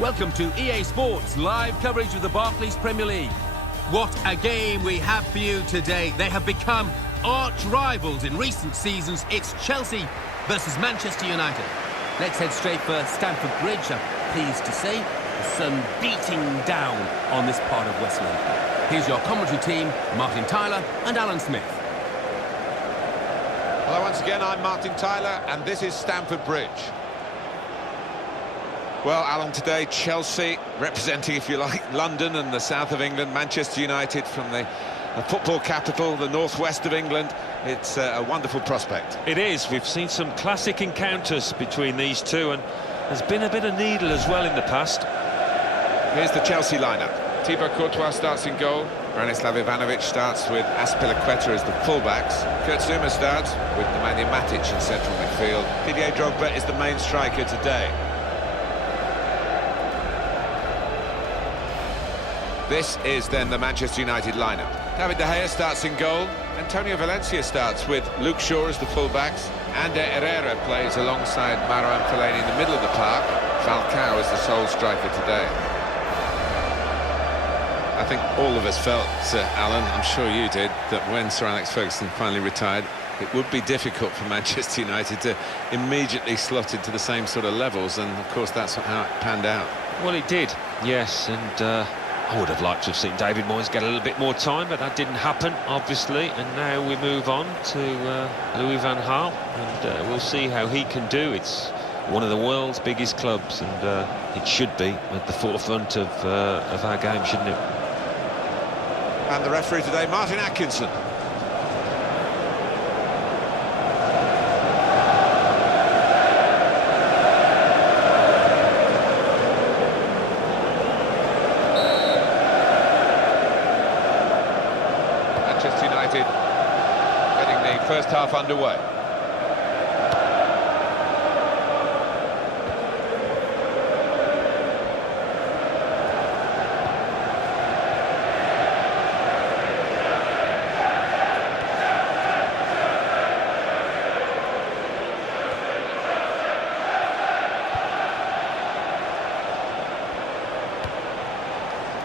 Welcome to EA Sports live coverage of the Barclays Premier League. What a game we have for you today. They have become arch rivals in recent seasons. It's Chelsea versus Manchester United. Let's head straight for Stamford Bridge. I'm pleased to say the sun beating down on this part of West London. Here's your commentary team, Martin Tyler and Alan Smith. Hello once again, I'm Martin Tyler and this is Stamford Bridge. Well, Alan, today Chelsea representing, if you like, London and the south of England, Manchester United from the football capital, the northwest of England. It's a wonderful prospect. It is. We've seen some classic encounters between these two, and there's been a bit of needle as well in the past. Here's the Chelsea lineup. Thibaut Courtois starts in goal. Branislav Ivanovic starts with Azpilicueta as the fullbacks. Kurt Zouma starts with Nemanja Matic in central midfield. Didier Drogba is the main striker today. This is then the Manchester United lineup. David De Gea starts in goal. Antonio Valencia starts with Luke Shaw as the fullbacks. Ander Herrera plays alongside Marouane Fellaini in the middle of the park. Falcao is the sole striker today. I think all of us felt, Alan, I'm sure you did, that when Sir Alex Ferguson finally retired, it would be difficult for Manchester United to immediately slot into the same sort of levels, and of course that's how it panned out. Well, it did, yes, and I would have liked to have seen David Moyes get a little bit more time, but that didn't happen, obviously. And now we move on to Louis van Gaal, and we'll see how he can do. It's one of the world's biggest clubs, and it should be at the forefront of our game, shouldn't it? And the referee today, Martin Atkinson. Manchester United getting the first half underway.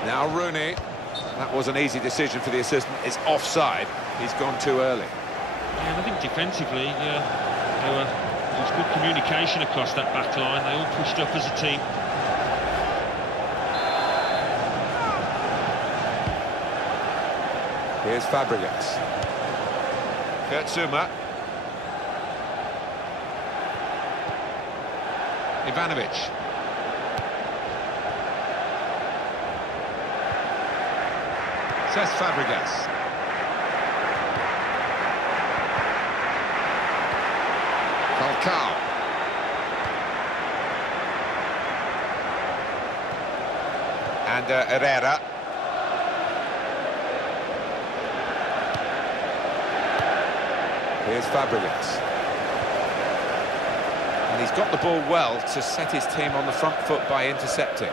Now Rooney, that was an easy decision for the assistant, it's offside, he's gone too early. Yeah, and I think defensively, there was good communication across that back line. They all pushed up as a team. Here's Fabregas. Kurt Zouma. Ivanovic. Cesc Fabregas. Falcao. And Herrera. Here's Fabregas. And he's got the ball well to set his team on the front foot by intercepting.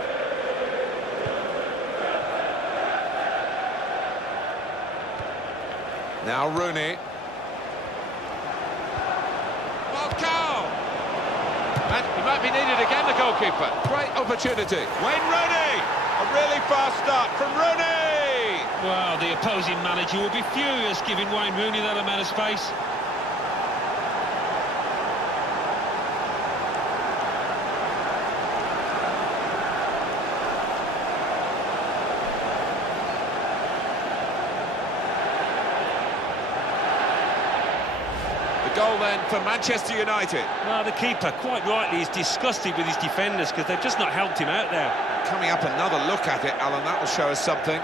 Now Rooney. Falcao! And he might be needed again, the goalkeeper. Great opportunity. Wayne Rooney! A really fast start from Rooney! Well, the opposing manager will be furious giving Wayne Rooney that amount of space. Goal then for Manchester United. Well, the keeper, quite rightly, is disgusted with his defenders because they've just not helped him out there. Coming up, another look at it, Alan, that will show us something.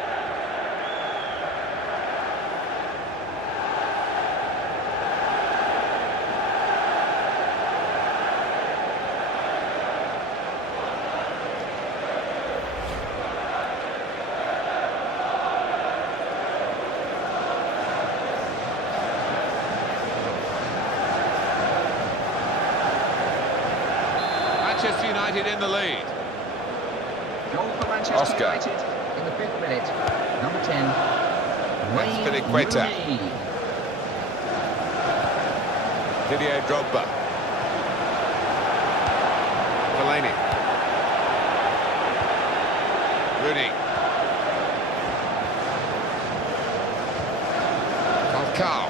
Manchester United in the lead. Goal for Manchester Oscar. United in the 5th minute. Number 10, Wayne Azpilicueta. Rooney. Didier Drogba. Fellaini. Rooney. Falcao.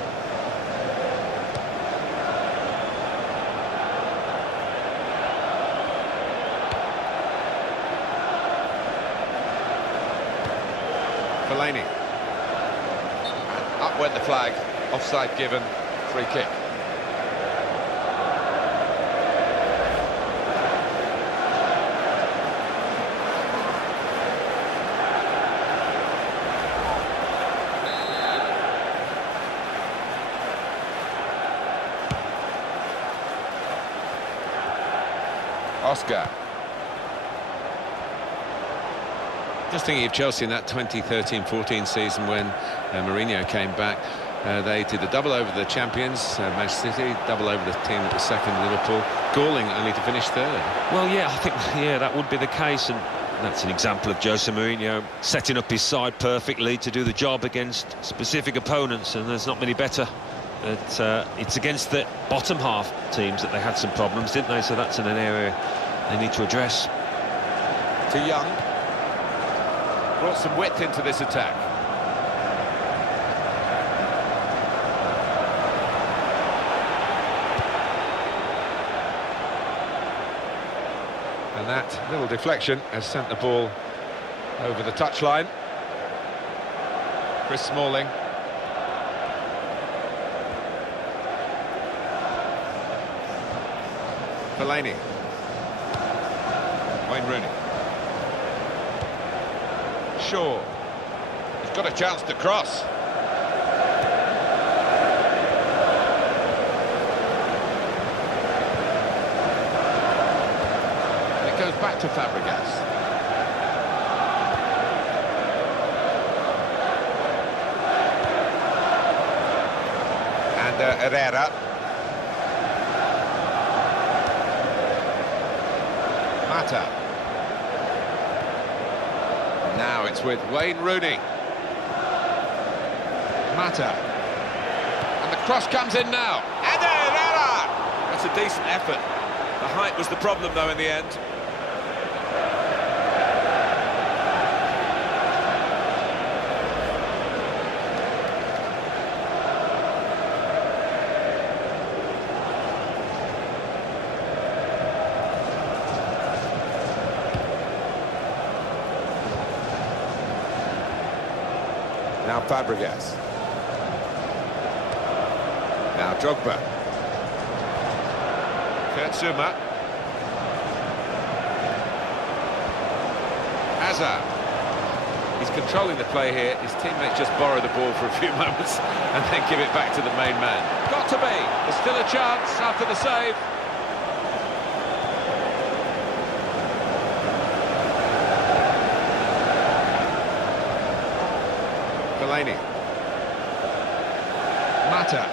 Fellaini. Up went the flag. Offside given. Free kick. Oscar. Just thinking of Chelsea in that 2013-14 season when Mourinho came back. They did the double over the champions, Manchester City, double over the team that was second, Liverpool, galling only to finish third. Well, yeah, I think, that would be the case, and that's an example of Jose Mourinho setting up his side perfectly to do the job against specific opponents, and there's not many better. It's against the bottom half teams that they had some problems, didn't they? So that's an area they need to address. To Young. Brought some width into this attack. And that little deflection has sent the ball over the touchline. Chris Smalling. Fellaini. Wayne Rooney. Shaw. He's got a chance to cross. It goes back to Fabregas. And Herrera. Mata. Now it's with Wayne Rooney. Mata. And the cross comes in now. And Herrera! That's a decent effort. The height was the problem, though, in the end. Now Fabregas. Now Drogba. Kurtzuma. Hazard. He's controlling the play here. His teammates just borrow the ball for a few moments and then give it back to the main man. Got to be. There's still a chance after the save. Fellaini. Mata.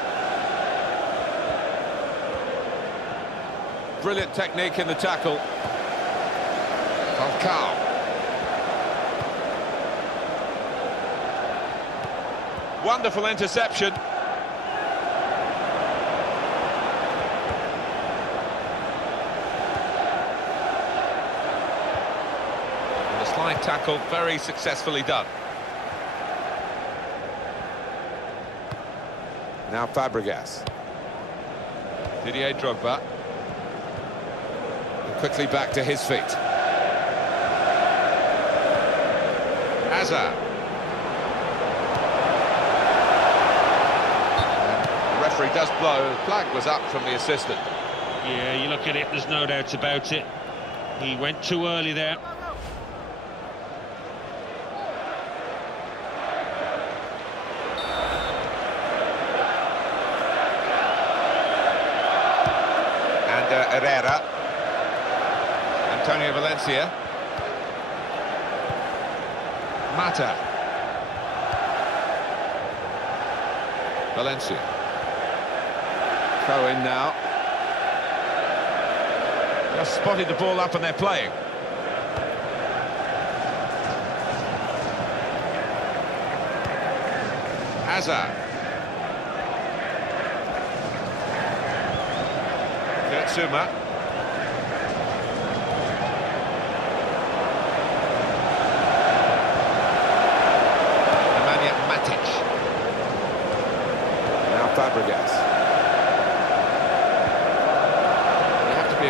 Brilliant technique in the tackle. Falcao. Wonderful interception. And the slide tackle very successfully done. Now Fabregas. Didier Drogba. And quickly back to his feet. Hazard. And the referee does blow. The flag was up from the assistant. Yeah, you look at it, there's no doubt about it. He went too early there. Herrera. Antonio Valencia. Mata. Valencia. Throw in now. Just spotted the ball up and they're playing. Hazard. Kurtzuma.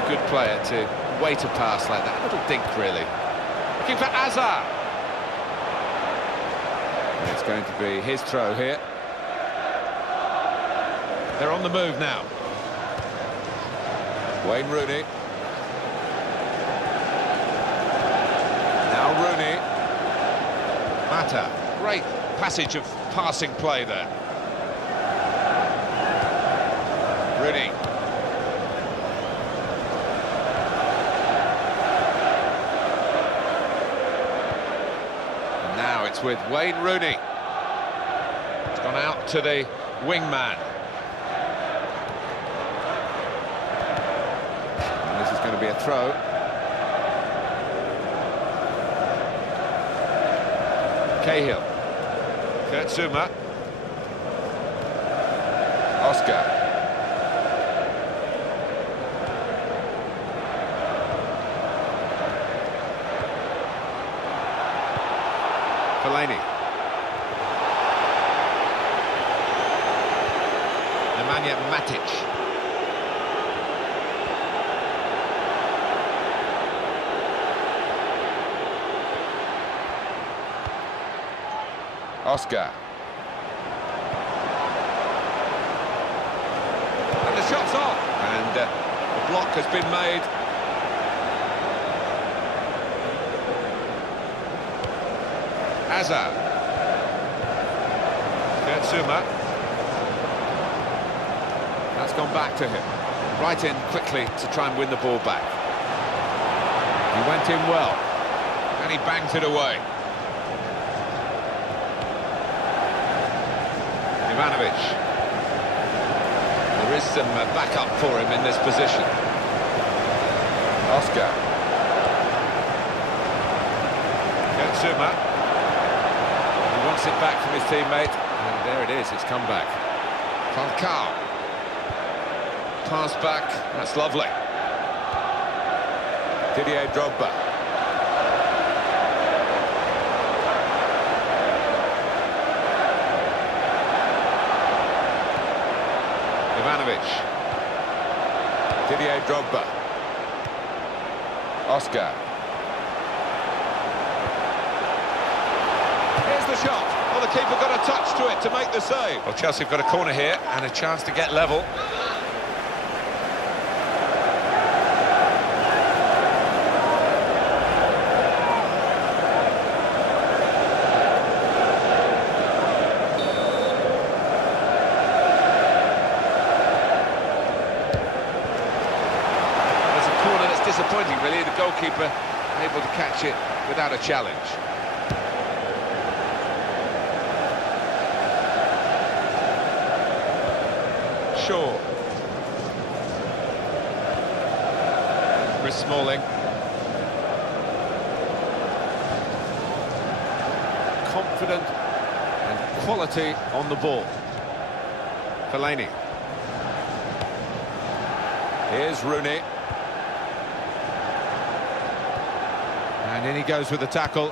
good player to wait a pass like that. A little dink, really. Looking for Azar. It's going to be his throw here. They're on the move now. Wayne Rooney. Now Rooney. Mata. Great passage of passing play there. Rooney. And now it's with Wayne Rooney. It's gone out to the wingman. And this is going to be a throw. Cahill. Kurtzuma. Oscar. Fellaini. Nemanja Matic. Oscar. And the shot's on. And the block has been made. Azar. Kurtzuma. That's gone back to him. Right in quickly to try and win the ball back. He went in well. And he bangs it away. Ivanovic. There is some backup for him in this position. Oscar. Kurtzuma. He wants it back from his teammate, and there it is, it's come back. Falcao. Pass back, that's lovely. Didier Drogba. Ivanovic. Didier Drogba. Oscar. Here's the shot. Well, the keeper got a touch to it to make the save. Well, Chelsea have got a corner here and a chance to get level. Disappointing, really. The goalkeeper able to catch it without a challenge. Shaw. Chris Smalling. Confident and quality on the ball. Fellaini. Here's Rooney. And in he goes with the tackle.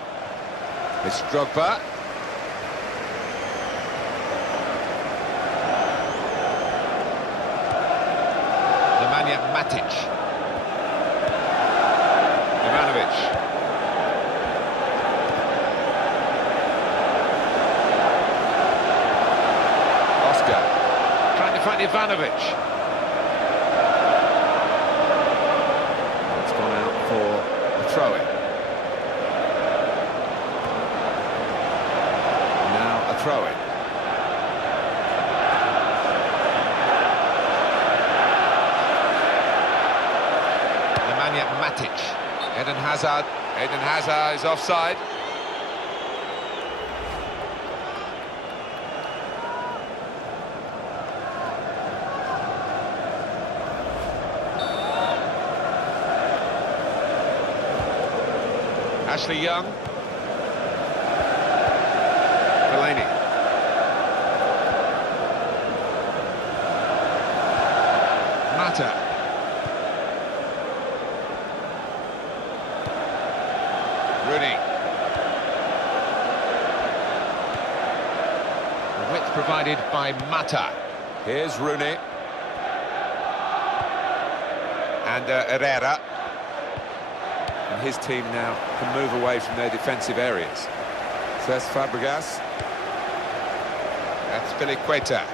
It's Drogba. Nemanja Matic. Ivanovic. Oscar. Trying to find Ivanovic. It's gone out for a throw-in. Throw-in. Nemanja Matic. Eden Hazard. Eden Hazard is offside. Ashley Young. Fellaini. Mata. Rooney. The width provided by Mata. Here's Rooney. And Herrera. And his team now can move away from their defensive areas. Cesc Fabregas. That's Piliqueta.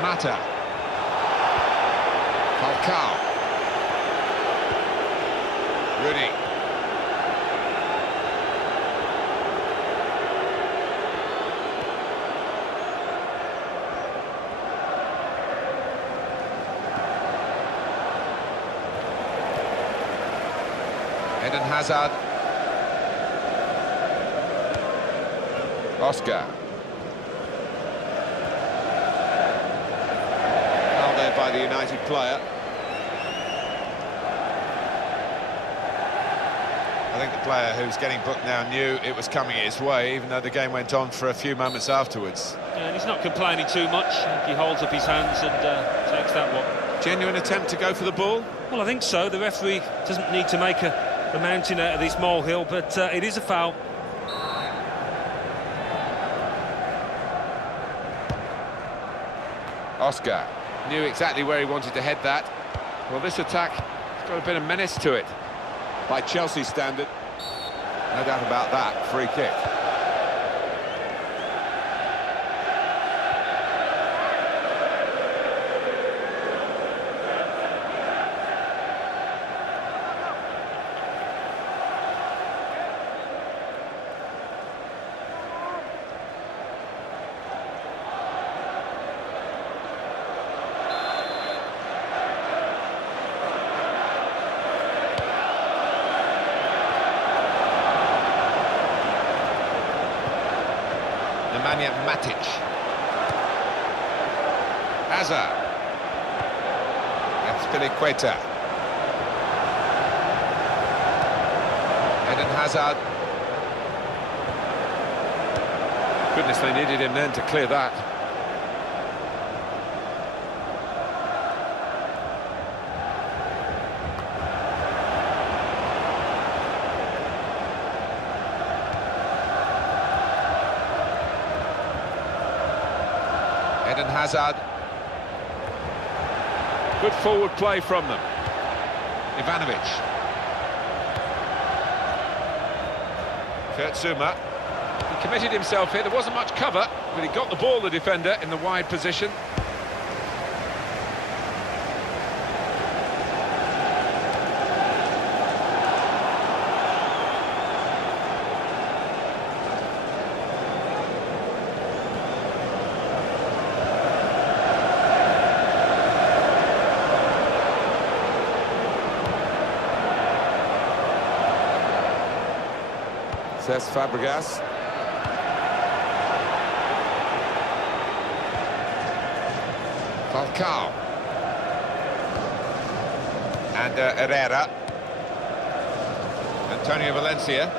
Mata. Falcao. Rooney. Eden Hazard. Oscar. Foul there by the United player. I think the player who's getting booked now knew it was coming his way, even though the game went on for a few moments afterwards. And he's not complaining too much. He holds up his hands and takes that one. Genuine attempt to go for the ball? Well, I think so. The referee doesn't need to make a mountain out of this molehill, but it is a foul. Oscar knew exactly where he wanted to head that. Well, this attack has got a bit of menace to it. By Chelsea standard. No doubt about that. Free kick. Matic. Hazard. That's Piliqueta. Eden Hazard. Goodness, they needed him then to clear that. Eden Hazard. Good forward play from them. Ivanovic. Kurt Zouma. He committed himself here. There wasn't much cover, but he got the ball, the defender, in the wide position. Cesc Fabregas. Falcao. And Herrera. Antonio Valencia.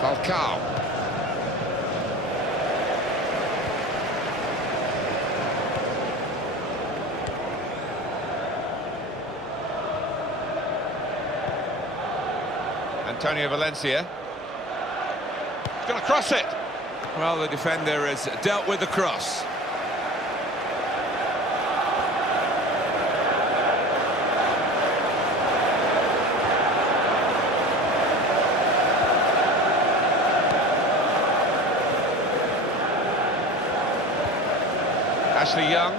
Falcao. Antonio Valencia. He's going to cross it. Well, the defender has dealt with the cross. Ashley Young.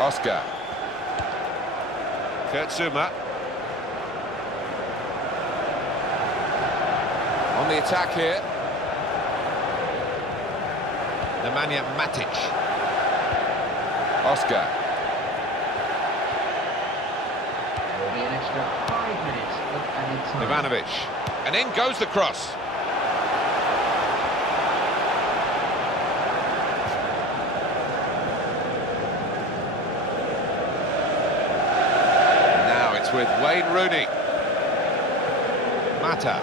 Oscar. Kurt Zouma. On the attack here. Nemanja Matic. Oscar. There will be an extra 5 minutes of added time. Ivanovic. And in goes the cross. With Wayne Rooney. Mata.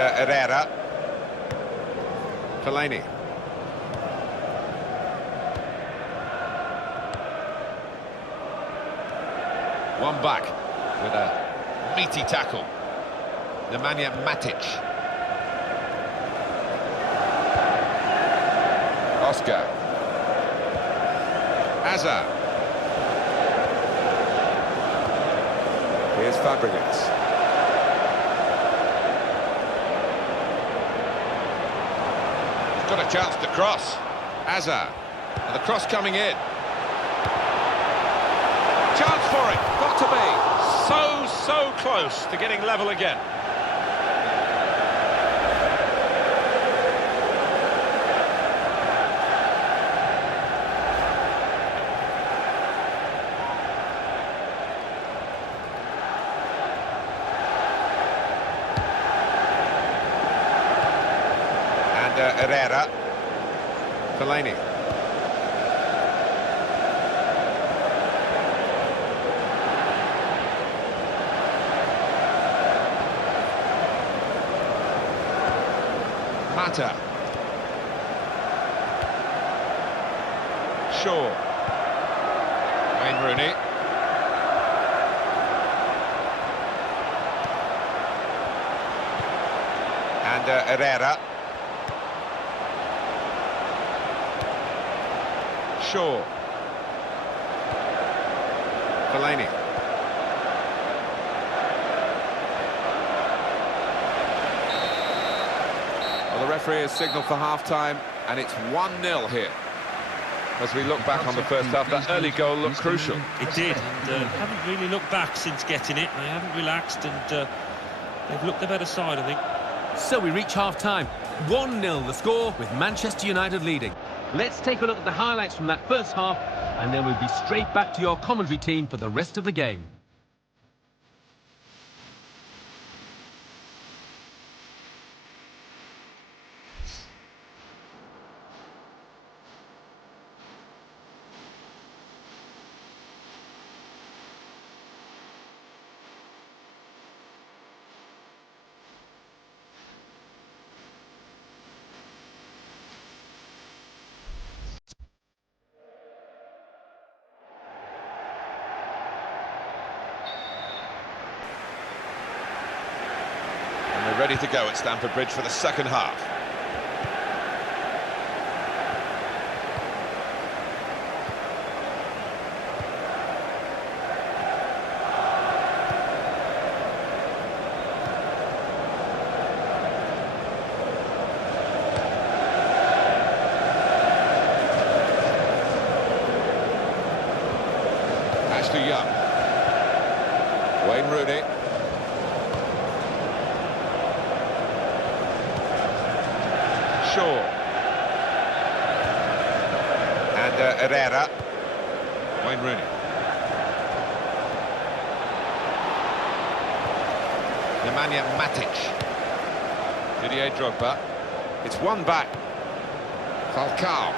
Herrera. Fellaini. One back with a meaty tackle. Nemanja Matic. Oscar. Hazard. Here's Fabregas. He's got a chance to cross. Hazard. And the cross coming in. Chance for it. Got to be. So close to getting level again. Herrera. Fellaini. Mata. Shaw. Wayne Rooney. And Herrera. Shaw. Fellaini. Well, the referee has signalled for half-time, and it's 1-0 here. As we look back on the first half, that early goal looked crucial. It did, and haven't really looked back since getting it. They haven't relaxed, and they've looked the better side, I think. So we reach half-time. 1-0 the score, with Manchester United leading. Let's take a look at the highlights from that first half, and then we'll be straight back to your commentary team for the rest of the game. Ready to go at Stamford Bridge for the second half. Ashley Young. Wayne Rooney. Shaw. And Herrera. Wayne Rooney. Nemanja Matic. Didier Drogba. It's one back. Falcao.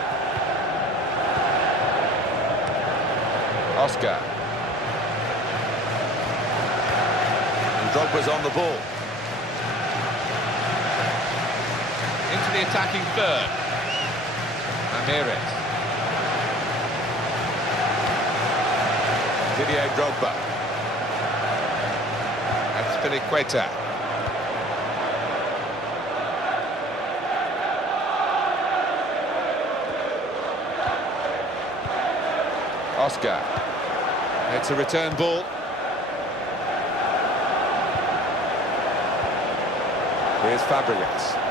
Oscar. And Drogba's on the ball. Into the attacking third. Ramirez. Didier Drogba. And Spilicueta. Oscar. It's a return ball. Here's Fabregas.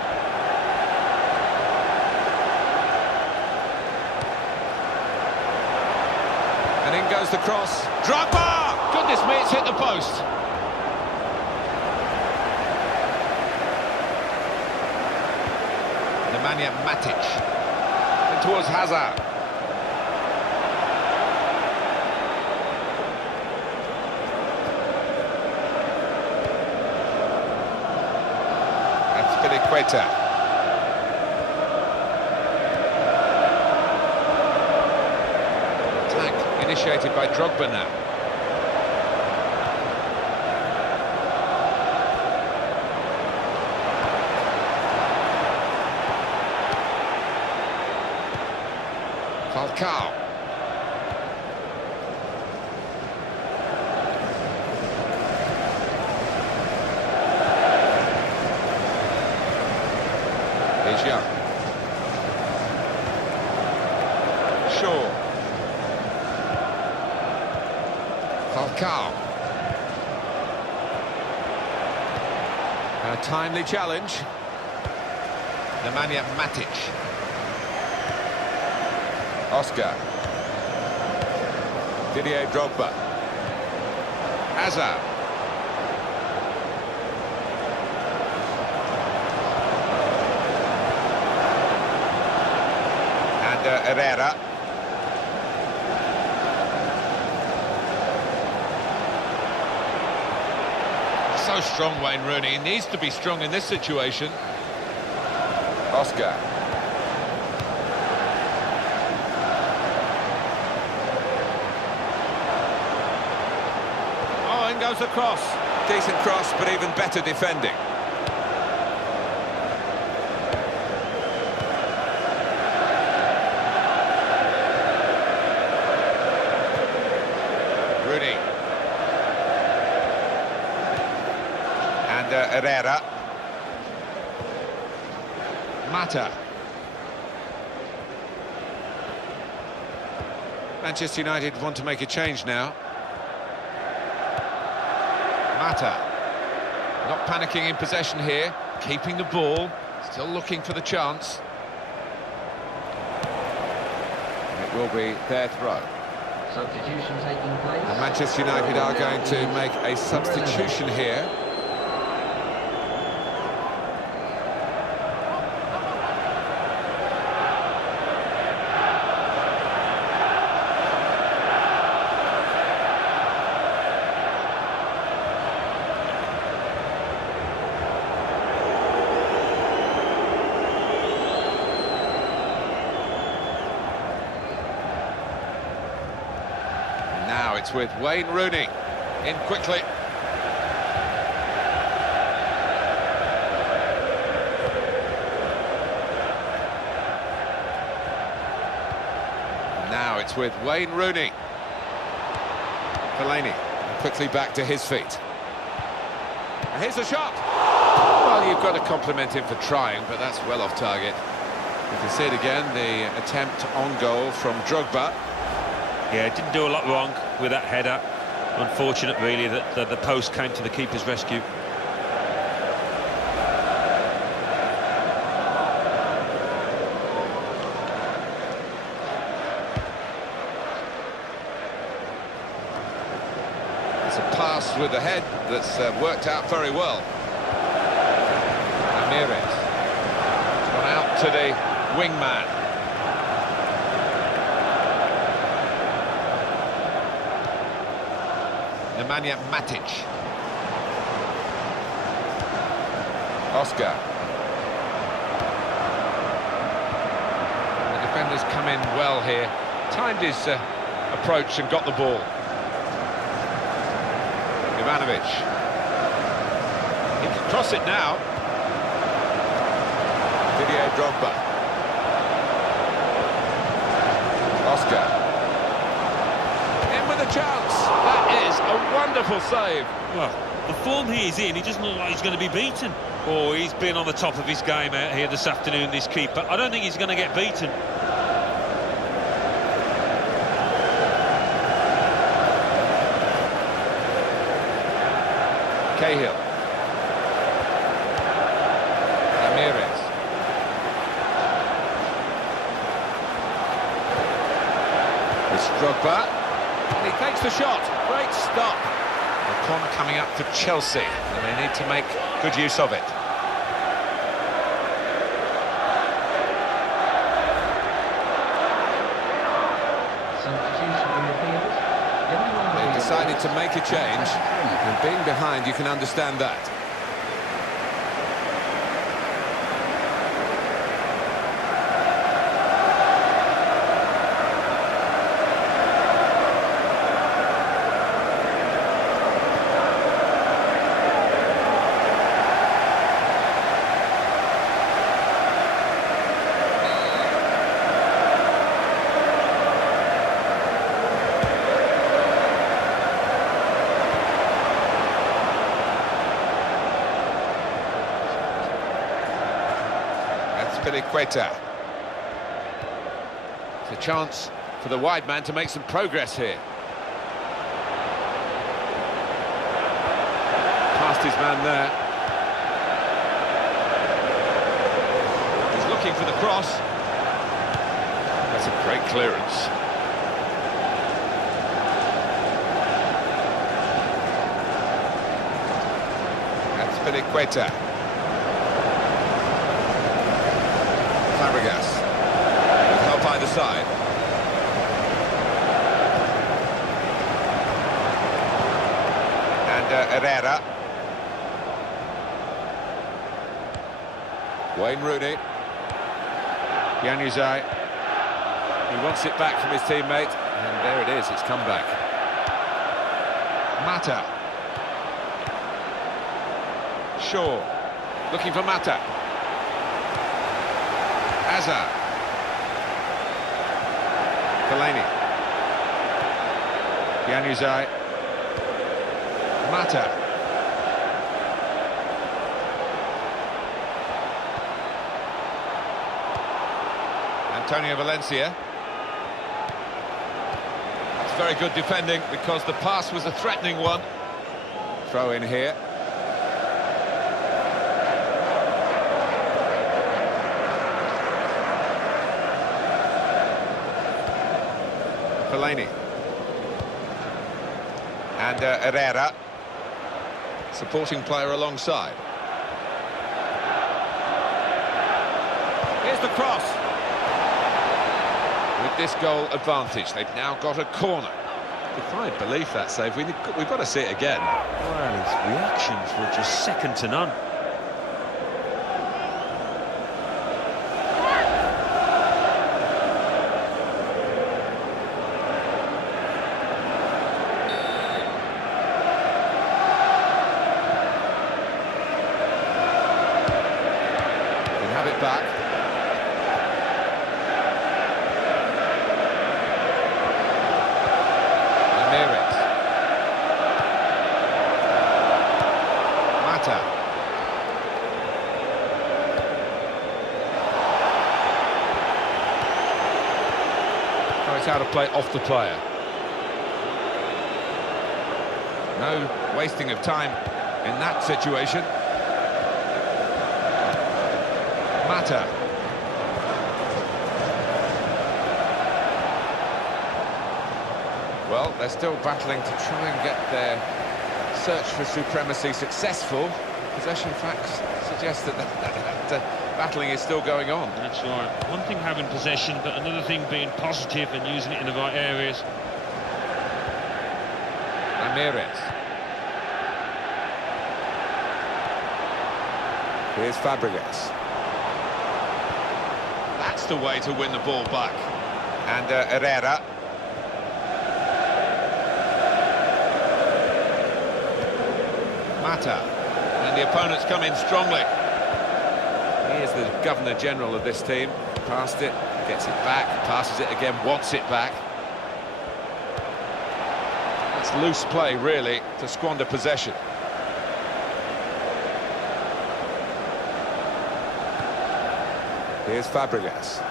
And in goes the cross. Drogba! Goodness me, it's hit the post. Nemanja Matic. And towards Hazard. And Spilicueta. Initiated by Drogba now. Falcao. He's young. Shaw. Falcao. A timely challenge. Nemanja Matic. Oscar. Didier Drogba. Hazard. And Herrera. So strong, Wayne Rooney. He needs to be strong in this situation. Oscar. Oh, in goes the cross. Decent cross, but even better defending. Rooney. And Herrera. Mata. Manchester United want to make a change now. Mata. Not panicking in possession here, keeping the ball, still looking for the chance. And it will be their throw. Substitution taking place. And Manchester United are going to make a substitution here. Now it's with Wayne Rooney. In quickly. Now it's with Wayne Rooney. Fellaini quickly back to his feet. And here's the shot. Well, you've got to compliment him for trying, but that's well off target. You can see it again, the attempt on goal from Drogba. Yeah, didn't do a lot wrong with that header. Unfortunate, really, that the post came to the keeper's rescue. It's a pass with the head that's worked out very well. Ramirez. It's gone out to the wingman. Nemanja Matic. Oscar. The defenders come in well here. Timed his approach and got the ball. Ivanovic. He can cross it now. Didier Drogba. Oscar. In with a chance. That is a wonderful save. Well, the form he is in, he doesn't look like he's going to be beaten. Oh, he's been on the top of his game out here this afternoon, this keeper. I don't think he's going to get beaten. Cahill. Ramirez. It's Drogba. And he takes the shot. Great stop. The corner coming up for Chelsea, and they need to make good use of it. Substitution from the fielders. They decided to make a change, and being behind, you can understand that. Azpilicueta. It's a chance for the wide man to make some progress here. Past his man there. He's looking for the cross. That's a great clearance. Azpilicueta. Fabregas. With help either side. And Herrera. Wayne Rooney. Januzaj. He wants it back from his teammate. And there it is, it's come back. Mata. Shaw. Looking for Mata. Hazard. Fellaini. Januzaj. Mata. Antonio Valencia. That's very good defending because the pass was a threatening one. Throw in here. Fellaini. And Herrera. Supporting player alongside. Here's the cross. With this goal advantage, they've now got a corner. Defied belief, that save. We've got to see it again. Well, his reactions were just second to none. Back. Ramirez. Mata. Oh, it's out of play off the player. No wasting of time in that situation. Mata. Well, they're still battling to try and get their search for supremacy successful. Possession facts suggest that battling is still going on. That's right. One thing having possession, but another thing being positive and using it in the right areas. Ramirez. Here's Fabregas. That's the way to win the ball back. And Herrera. Mata. And the opponents come in strongly. He is the Governor-General of this team. Passed it, gets it back, passes it again, wants it back. That's loose play, really, to squander possession. Here's Fabregas.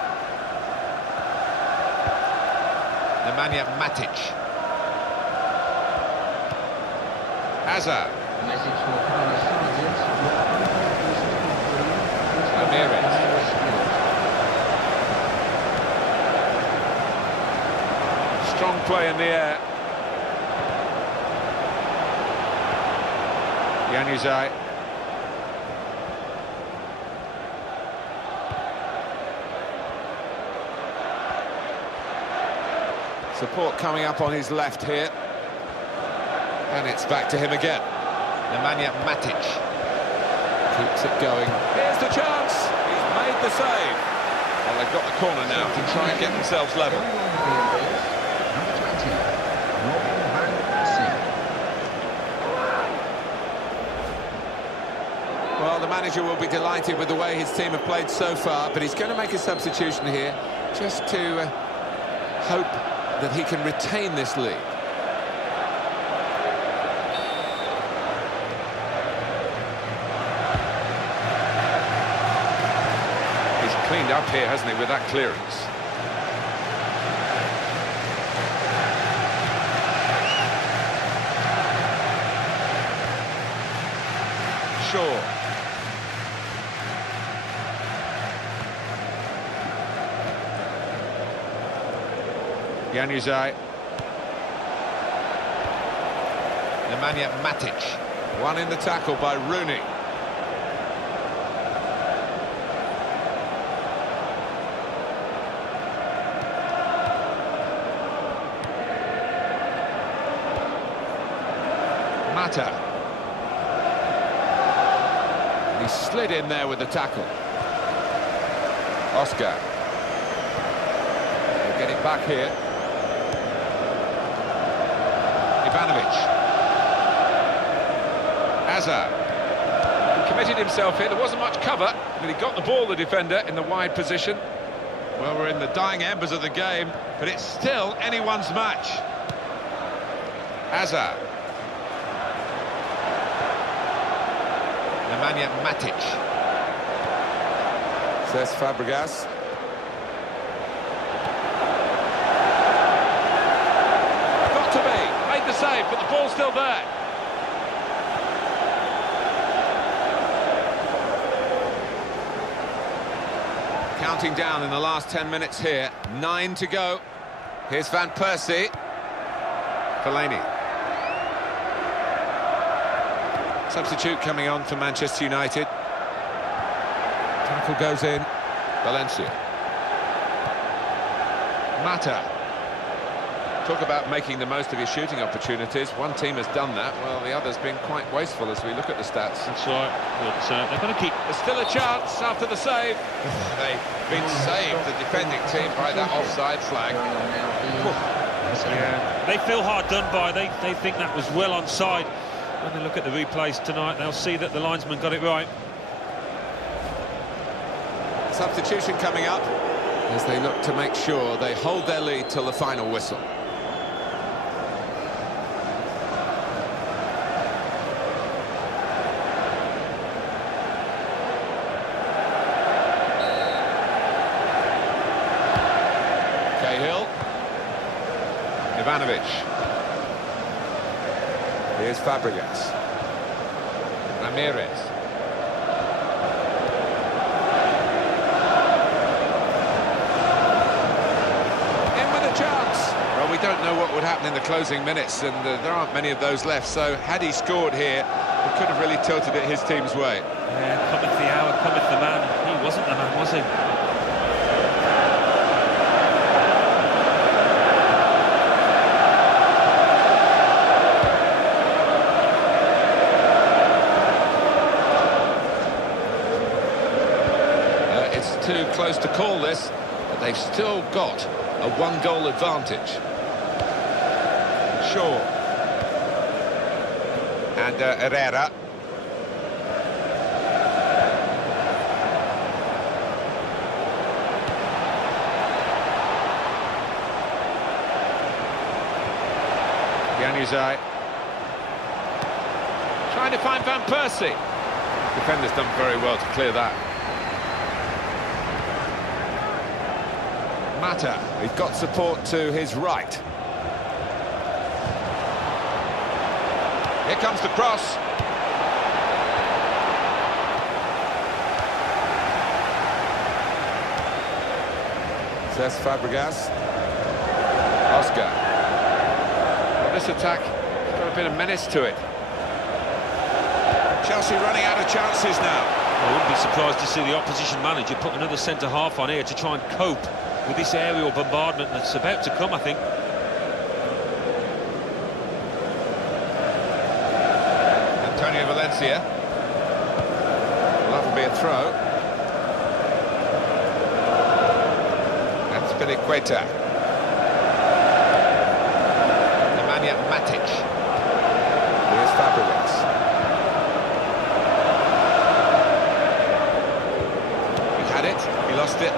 Nemanja Matic. Hazard. Ramirez. Strong play in the air. Januzaj. Support coming up on his left here. And it's back to him again. Nemanja Matic. Keeps it going. Here's the chance. He's made the save. Well, they've got the corner now to try and get themselves level. Well, the manager will be delighted with the way his team have played so far, but he's going to make a substitution here just to hope that he can retain this lead. cleaned up here, hasn't he, with that clearance? Shaw. Januzaj. Nemanja Matic. One in the tackle by Rooney. Mata. He slid in there with the tackle. Oscar. He'll get it back here. Ivanovic. Hazard. He committed himself here. There wasn't much cover, but he got the ball, the defender, in the wide position. Well, we're in the dying embers of the game, but it's still anyone's match. Hazard. Nemanja Matic. Says Fabregas. Got to be. Made the save, but the ball's still there. Counting down in the last 10 minutes here. 9 to go. Here's Van Persie. Fellaini. Substitute coming on for Manchester United. Tackle goes in. Valencia. Mata. Talk about making the most of his shooting opportunities. One team has done that, while the other's been quite wasteful as we look at the stats. That's right. But they're going to keep... There's still a chance after the save. They've been saved, the defending team, by that offside flag. Yeah, they feel hard done by. They think that was well onside. When they look at the replays tonight, they'll see that the linesman got it right. Substitution coming up as they look to make sure they hold their lead till the final whistle. Cahill. Ivanovic. Here's Fabregas. Ramirez. In with a chance. Well, we don't know what would happen in the closing minutes, and there aren't many of those left, so had he scored here, he could have really tilted it his team's way. Yeah, cometh the hour, cometh the man. He wasn't the man, was he? Too close to call this, but they've still got a one-goal advantage. Shaw. And Herrera. Januzaj. Trying to find Van Persie. Defender's done very well to clear that. Mata, he's got support to his right. Here comes the cross. Says Fabregas. Oscar. Well, this attack has got a bit of menace to it. Chelsea running out of chances now. I wouldn't be surprised to see the opposition manager put another centre-half on here to try and cope with this aerial bombardment that's about to come, I think. Antonio Valencia. Well, that'll be a throw. And Spilicueta. Nemanja Matic. Here's Fabregas. He had it, he lost it.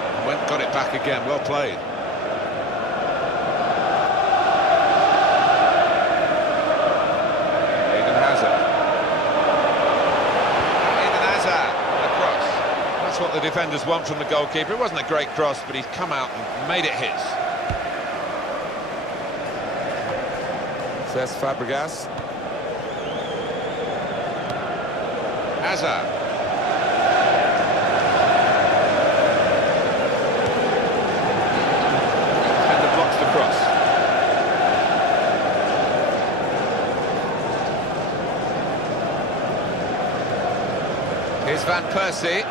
Got it back again, well played. Eden Hazard. Eden Hazard, the cross. That's what the defense defenders want from the goalkeeper. It wasn't a great cross, but he's come out and made it his. Says Fabregas. Hazard. Defender blocks the cross. Here's Van Persie.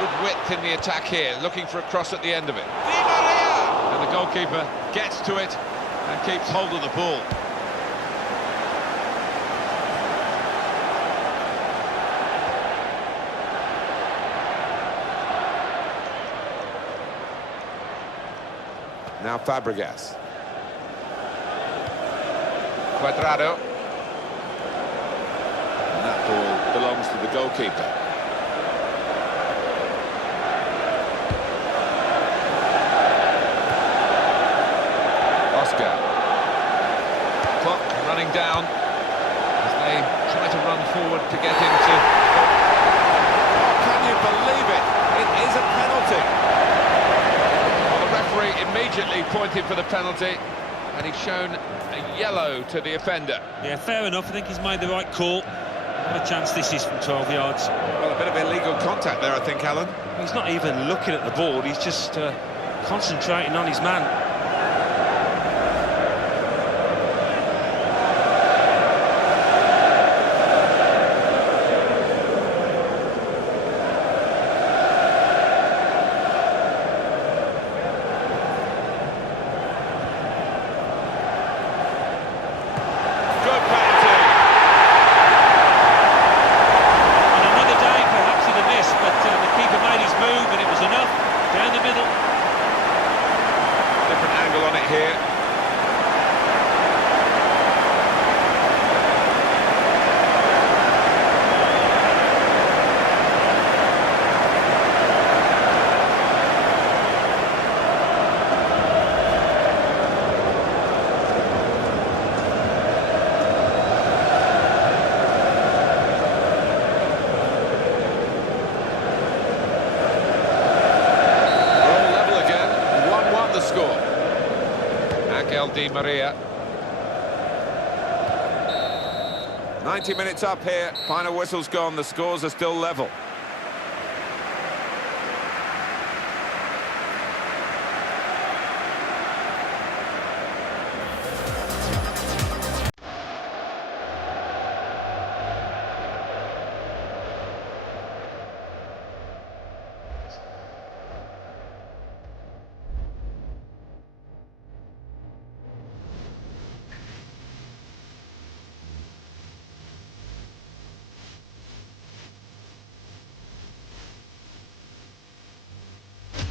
Good width in the attack here, looking for a cross at the end of it. Di Maria! And the goalkeeper gets to it and keeps hold of the ball. Now Fabregas. Cuadrado. And that ball belongs to the goalkeeper. Oscar. Clock running down as they try to run forward to get him to... Oh, can you believe it? It is a penalty. Well, the referee immediately pointed for the penalty, and he's shown a yellow to the offender. Yeah, fair enough. I think he's made the right call. What a chance this is from 12 yards. Well, a bit of illegal contact there, I think, Alan. He's not even looking at the ball. He's just concentrating on his man. Di Maria. 90 minutes up here, final whistle's gone, the scores are still level.